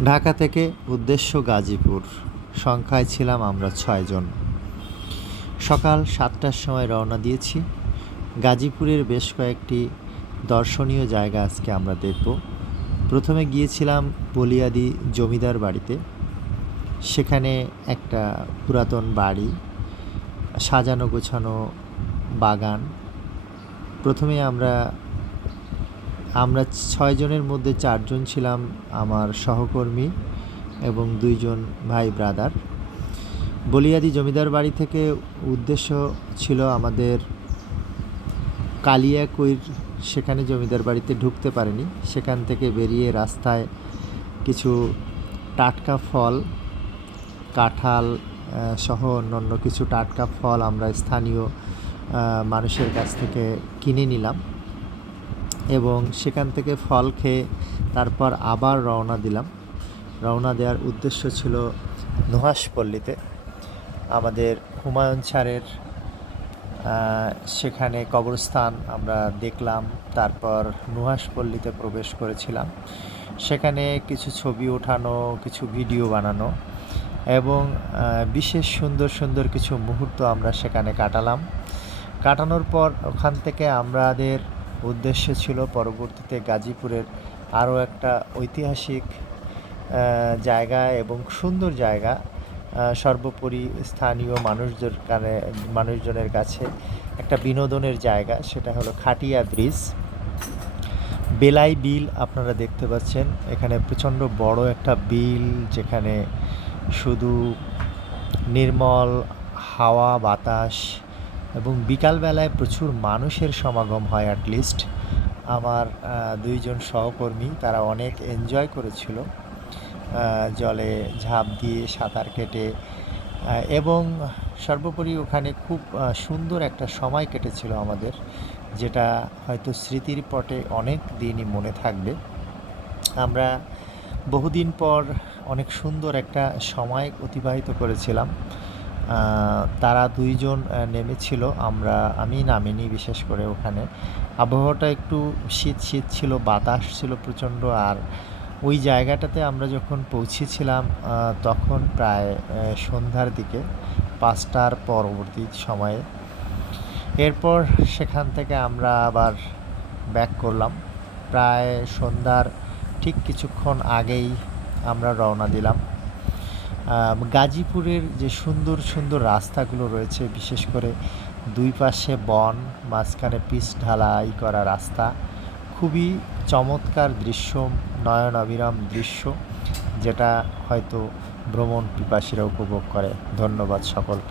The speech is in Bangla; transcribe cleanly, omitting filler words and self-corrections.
ঢাকা থেকে উদ্দেশ্য গাজীপুর। সংখ্যায় ছিলাম আমরা ৬ জন। সকাল ৭টার সময় রওনা দিয়েছি। গাজীপুরের বেশ কয়েকটি দর্শনীয় জায়গা আজকে আমরা দেখব। প্রথমে গিয়েছিলাম বলিয়াদি জমিদার বাড়িতে। সেখানে একটা পুরাতন বাড়ি, সাজানো গোছানো বাগান। প্রথমে আমরা ৬ জনের মধ্যে ৪ জন ছিলাম আমার সহকর্মী এবং ২ জন ভাই ব্রাদার। বলিয়াদি জমিদার বাড়ি থেকে উদ্দেশ্য ছিল আমাদের কালিয়াকৈর, সেখানে জমিদার বাড়িতে ঢুকতে পারিনি। সেখান থেকে বেরিয়ে রাস্তায় কিছু টাটকা ফল, কাঁঠাল সহ অন্যান্য কিছু টাটকা ফল আমরা স্থানীয় মানুষের কাছ থেকে কিনে নিলাম এবং সেখান থেকে ফল খেয়ে তারপর আবার রওনা দিলাম। রওনা দেওয়ার উদ্দেশ্য ছিল নুহাশপল্লীতে, আমাদের হুমায়ুন স্যারের সেখানে কবরস্থান আমরা দেখলাম। তারপর নুহাশপল্লীতে প্রবেশ করেছিলাম। সেখানে কিছু ছবি ওঠানো, কিছু ভিডিও বানানো এবং বিশেষ সুন্দর সুন্দর কিছু মুহূর্ত আমরা সেখানে কাটানোর পর ওখান থেকে আমাদের উদ্দেশ্য ছিল পরবর্তীতে গাজীপুরের আরও একটা ঐতিহাসিক জায়গা এবং সুন্দর জায়গা, সর্বোপরি স্থানীয় মানুষজনের কাছে একটা বিনোদনের জায়গা, সেটা হলো খাটিয়া ব্রিজ। বেলাই বিল আপনারা দেখতে পাচ্ছেন, এখানে প্রচণ্ড বড় একটা বিল, যেখানে শুধু নির্মল হাওয়া বাতাস এবং বিকালবেলায় প্রচুর মানুষের সমাগম হয়। অ্যাটলিস্ট আমার ২ জন সহকর্মী তারা অনেক এনজয় করেছিল জলে ঝাঁপ দিয়ে, সাঁতার কেটে এবং সর্বোপরি ওখানে খুব সুন্দর একটা সময় কেটেছিল আমাদের, যেটা হয়তো স্মৃতির পটে অনেক দিনই মনে থাকবে। আমরা বহুদিন পর অনেক সুন্দর একটা সময় অতিবাহিত করেছিলাম। তারা ২ জন নেমেছিল, আমি নামিনি। বিশেষ করে ওখানে আবহাওয়াটা একটু শীত ছিল, বাতাস ছিল প্রচণ্ড। আর ওই জায়গাটাতে আমরা যখন পৌঁছেছিলাম তখন প্রায় সন্ধ্যার দিকে, ৫টার পরবর্তী সময়ে। এরপর সেখান থেকে আমরা আবার ব্যাক করলাম। প্রায় সন্ধ্যার ঠিক কিছুক্ষণ আগেই আমরা রওনা দিলাম। গাজীপুরের যে সুন্দর সুন্দর রাস্তাগুলো রয়েছে, বিশেষ করে ২ পাশে বন, মাঝখানে পিচ ঢালাই করা রাস্তা, খুবই চমৎকার দৃশ্য, নয়ন অবিরাম দৃশ্য, যেটা হয়তো ভ্রমণ পিপাসীরা উপভোগ করে। ধন্যবাদ সকলকে।